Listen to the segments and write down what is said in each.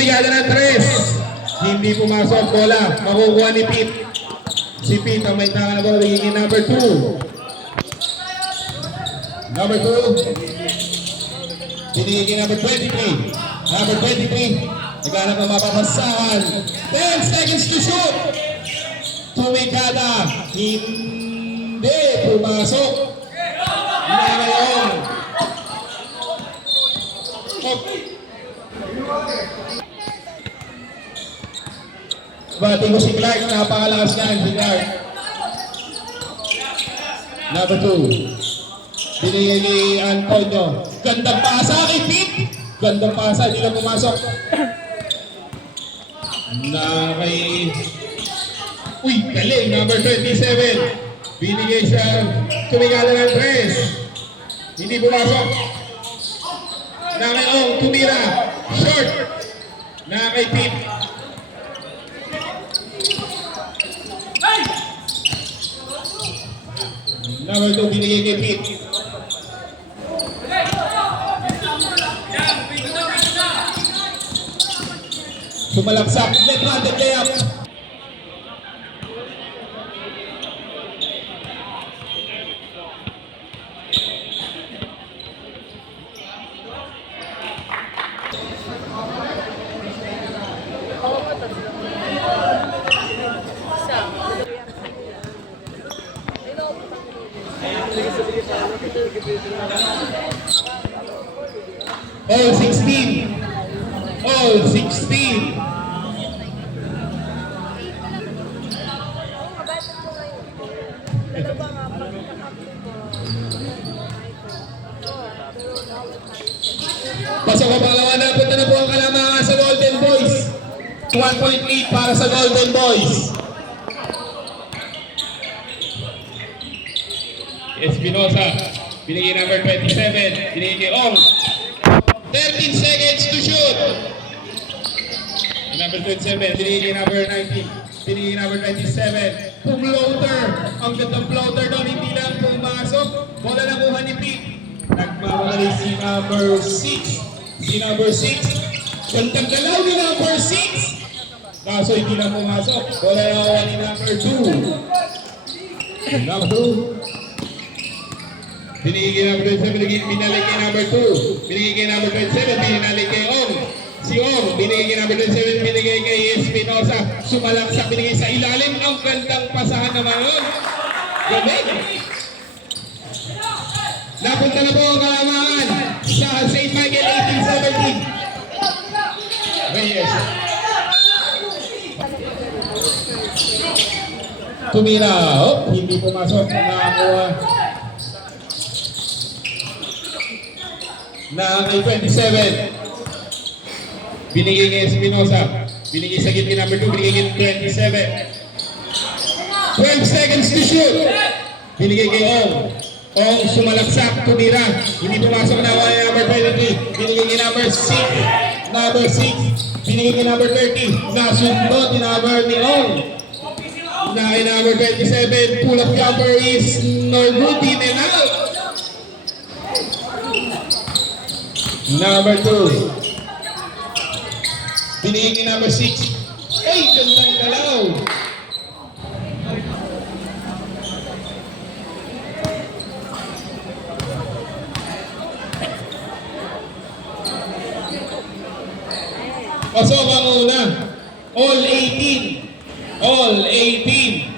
Tumigala ng 3. Hindi pumasok. Bola. Makukuha ni Pete. Si Pete ang may tanga na bola. Hingin number 2. Number 2. Pinigiging number 23. Number 23. Naghanap ng mapapasahan. 10 seconds to shoot. Tumigada. Hindi pumasok. Na ngayon. Bati ko si Clark. Napakalakas na si Clark. Number 2. Binigay ni Antonio. Gandang pasa kay Pete. Gandang pasa. Hindi na pumasok. Na kay... Uy, galing. Number 27. Binigay siya. Tumigala ng 3. Hindi pumasok. Na kay Ong. Tumira. Short. Na kay Pete. Number 2. Binigay kay Pete. Sumalaksak. Left-handed layup. All 16. All 16. Pasok ang pangalawa na. Punta na po ang kalamangan sa Golden Boys. 1-point lead para sa Golden Boys. Espinosa. Binigay number 27. Binigay kay Ong. 13 seconds to shoot. Number 27. Binigay kay number 19. Binigay number 27. Floater. Ang gandang floater doon. Hindi lang pumasok. Bola na kuha ni Pete. Nagmamali si number 6. Si number 6. Gandang galaw ni number 6. Kaso hindi lang pumasok. Bola na kuha ni number 2. Number 2. Binigay kay number 27, binalik kay number 2. Binigay kay number 27, binalik kay Ong. Si Ong, binigay kay number 27, binigay kay Espinosa. Sumalaksak, binigay sa ilalim. Ang gandang pasahan naman yun. Galing. Napunta na po ang kalamangan sa St. Michael 18-17. Reyes. Tumira. Oh, hindi pumasok. Nakakuha. Na may 27. Binigay kay Espinosa. Binigay sa gitna number 2. Binigay kay 27. 12 seconds to shoot. Binigay kay Ong. Ong sumalaksak. Tumira. Hindi pumasok na number 23. Binigay kay number 6. Number 6. Binigay kay number 30. Nasundot ni number ni Ong. Na kay number 27. Pull up jumper is Norwood. In and out. Number 2. Binigay kay number 6. Ay, gandang galaw. Pasok ang una. All 18. All 18.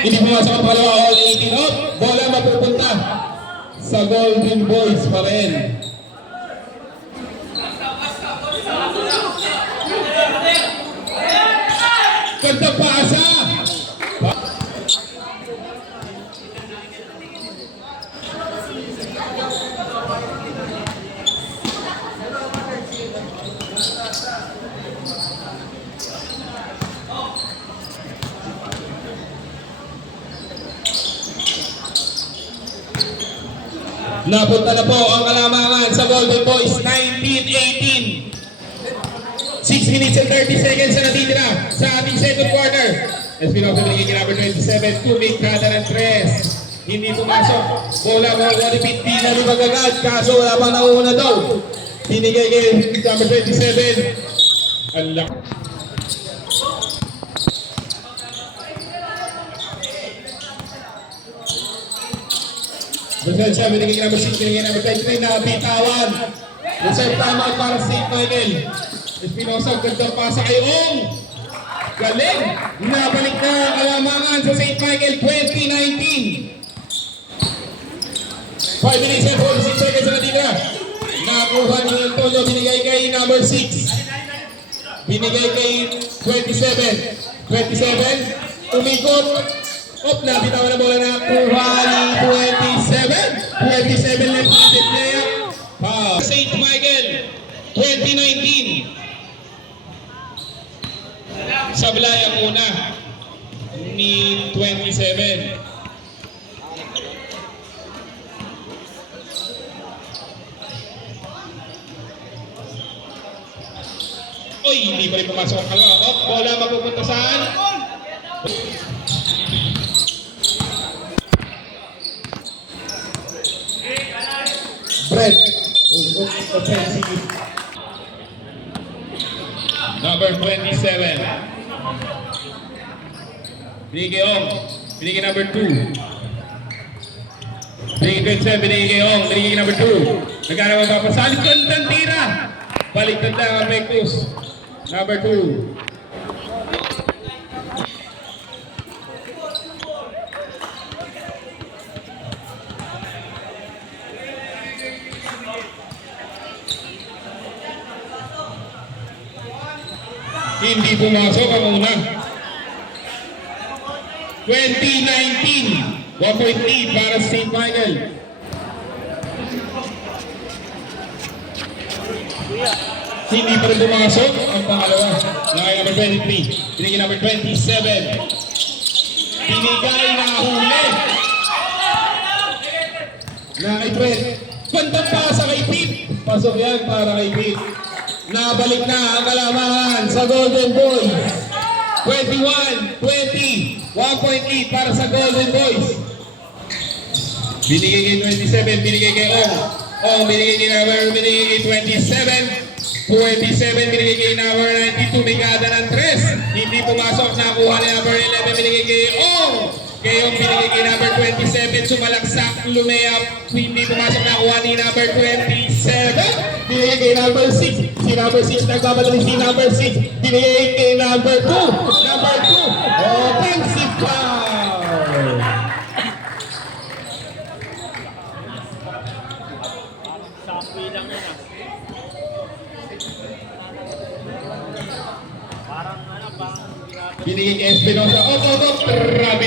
Hindi pumasok ang pangalawa, all 18 up. Bola mapupunta sa Golden Boys pa rin. Ganda pasa. Napunta na po ang kalamangan sa Golden Boys, 19-18. 6 minutes and 30 seconds na natitira sa ating second quarter. Espinosa binigay kay number 27, Tumikada ng 3. Hindi pumasok. Bola mo, repeat, di na libag agad. Kaso wala pang nauuna daw. Binigay kay number 27. Ang laki. Reserve siya, binigay kay number 6, binigay kay number 23 na bitawan. Reserve timeout para sa St. Michael. Espinosa, gandang pasa kay Ong. Galing! Nabalik na ang kalamangan sa St. Michael 2019. 5 minutes and 46 seconds na natira. Nakuha ni Antonio, binigay kay number 6. Binigay kay 27. 27, umikot. Nabitawan na bola na kuha ni 27. 27 left-handed player. St. Michael 2019. Sablay ang una ni 27. Oy, hindi pa rin pumasok ang kalawa. Bola mapupunta saan? Brett. Offensive. Number 27. Binigay Ong. Binigay number 2. Binigay 27. Binigay Ong. Binigay number 2. Nagkana mapapasalit. Gandang tira. Baliktad lang ang Mektus. Number 2. Hindi pumasok ang una. 2019. 1 point lead para sa St. Michael. Hindi pa rin pumasok ang pangalawa. Nakay number 23. Binigay number 27. Binigay na huli. Nakay Brett. Gandang pasa kay Pete. Pasok yan para kay Pete. Nabalik na ang kalamangan sa Golden Boys. 21-20. 1 point lead para sa Golden Boys. Binigay kay 27. Binigay kay Ong. Ong binigay kay 27. 27 binigay kay number 92. Mikada ng 3. Hindi pumasok. Nakuha ni number 11. Binigay kay Ong. Kay Ong binigay kay number 27. Sumalaksak. Lumayap. Hindi pumasok. Nakuha ni number 27. Binigay kay number 6. Si number 6 nagbabatali si number 6. Binigay kay number 2. Number 2. Offensive foul. Sapi lang yan ah. Parang Binigay kay Espinosa. Grabe.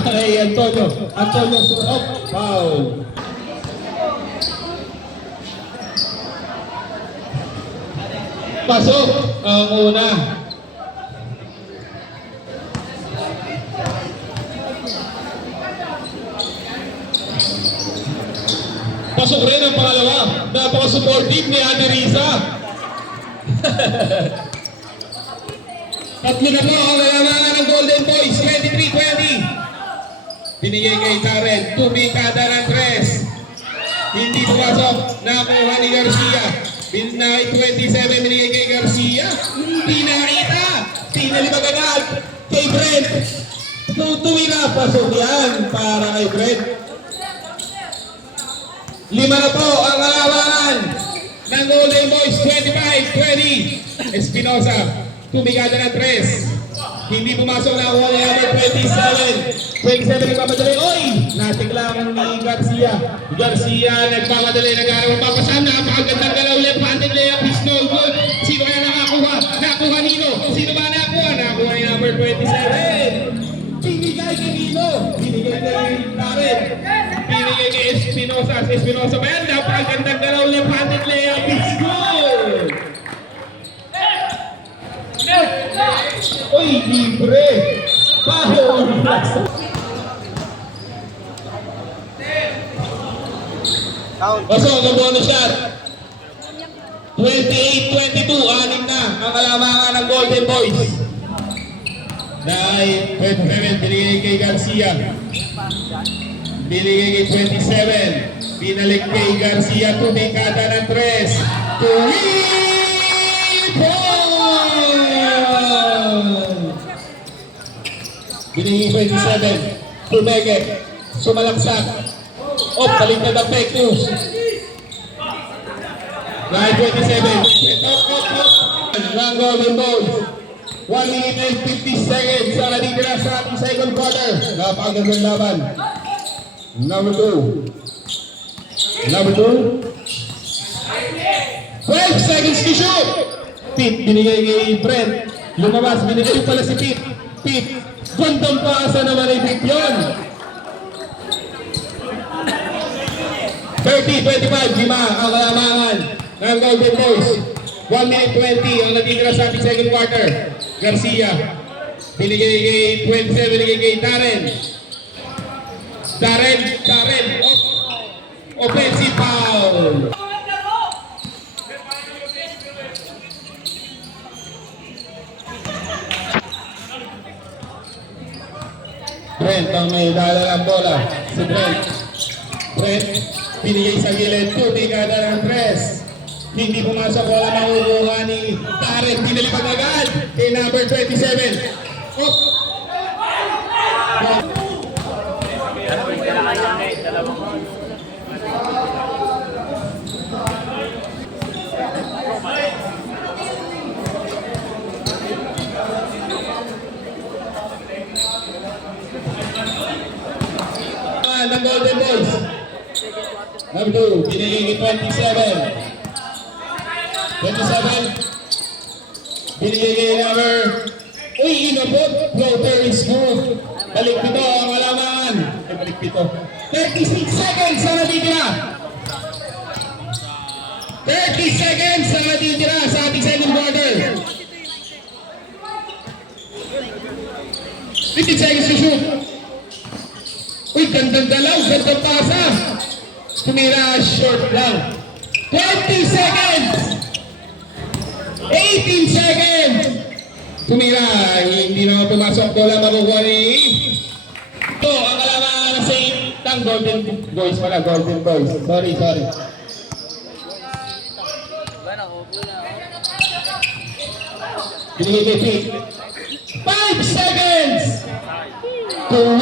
Kay Antonio. Antonio, foul. Pasok ang una. Pasok rin ang pangalawa. Napaka-supportive ni Ate Risa. Tatlo na po ang kalamangan ng Golden Boys. 23-20. Binigay kay Karen. Tumikada ng 3. Hindi pumasok. Nakuha ni Garcia. Binigay 27. Binigay kay Garcia. Hindi nakita. Tinalibag agad kay Brent. Tutuwira. Pasok yan para kay Brent. 5 na po ang kalamangan ng Golden Boys. 25-20. Espinosa. Tumigada ng 3. Hindi pumasok na ako ng number 27. 27 nagpapadali. Oy! Natiklang ni Garcia. Garcia nagpapadali. Nag-aaral papasam. Napakagandang galaw. Left-handed layup. Is no good. Sino kaya nakakuha? Nakuha Nino. Sino ba nakuha? Nakuha ni number 27. Binigay kay Nino. Binigay kay Karen. Binigay kay Espinosa. Si Espinosa ba yan? Napakagandang galaw. Left-handed layup. Is good. Uy, libre! Baho! Pasok ang bonus shot. 28-22, 6 na. ang kalamangan ng Golden Boys. Dahil 27, binigay kay Garcia. Binigay kay 27. Binalik kay Garcia, tumikada ng 3. 3 points! Binigay kay 27. Tumeke. Sumalaksak. Baliktad ang fake news. Dahil 27. Ng Golden Boys. 1 minute and 50 seconds ang natitira sa ating second quarter. Napakagandang laban. Number 2. 12 seconds to shoot. Pete, binigay kay Brent. Lumabas, binigay pala si Pete. Pete, gandang paasa naman ay Pete yun. 30-25, 5 ang kalamangan ng Golden Boys. 1 minute 20 ang natitira sa ating second quarter. Garcia, binigay kay 27, binigay kay Darren. Offensive foul. Brent ang may dala ng bola. Si Brent, binigay sa gilid, tumikada ng 3. Hindi pumasok, wala makukuha ni Darren. Pinalipag agad kay number 27. Ng Golden Boys. Number 2, binigay kay 27. 27. Binigay kay number. Inabot. Floater is good. Balik pito ang alaman. Balik pito. 36 seconds ang natitira. 30 seconds ang natitira sa ating second quarter. 15 seconds to shoot. Gandang dalaw, gandang pasa. Tumira, short lang. 20 seconds. 18 seconds. Tumira, hindi na pumasok. Wala makukuha ni. Ito, ang kalamangan na sa itang Golden Boys pala, Golden Boys. Sorry. Binigay kay Pete. 5 seconds. 3